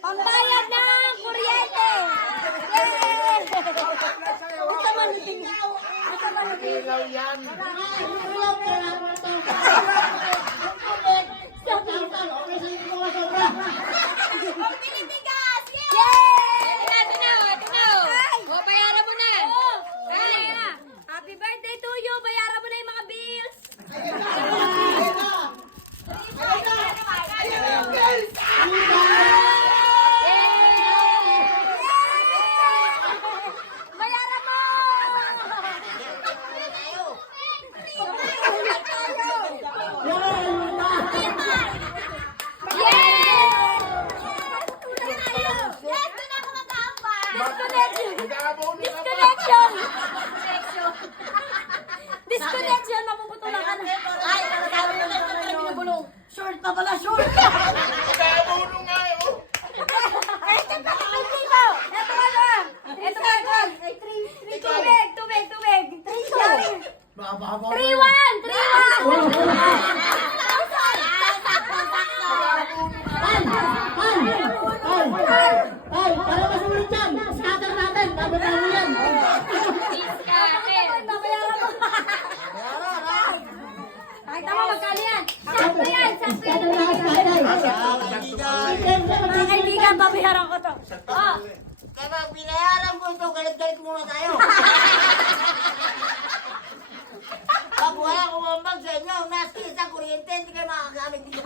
Pambayad ng kuryente! Ilaw yan. Pinitigas! Yay! Ito na. O, bayaran mo na. Happy birthday to you. Bayaran mo na yung mga bills. Bayaran mo! Disconnection! Mapuputulan ka na. Ay, binubulong. Short pa pala, short! Nagabulong nga eh. Ito pa, hindi mo! Ito ka na! Ito ka na! Tubig! 3-1! 3-1! Ay, para masulit yan. Scatter natin. Bababa mo yan. Kahit naman magkano yan? Sakto yan! Scatter na, scatter. Mga kaibigan, babayaran ko to. Oh! Kaya binayaran ko ito, galit-galit muna tayo. Pag wala kumambag sa inyo, naski sa kuryente, hindi kayo makagamit dito.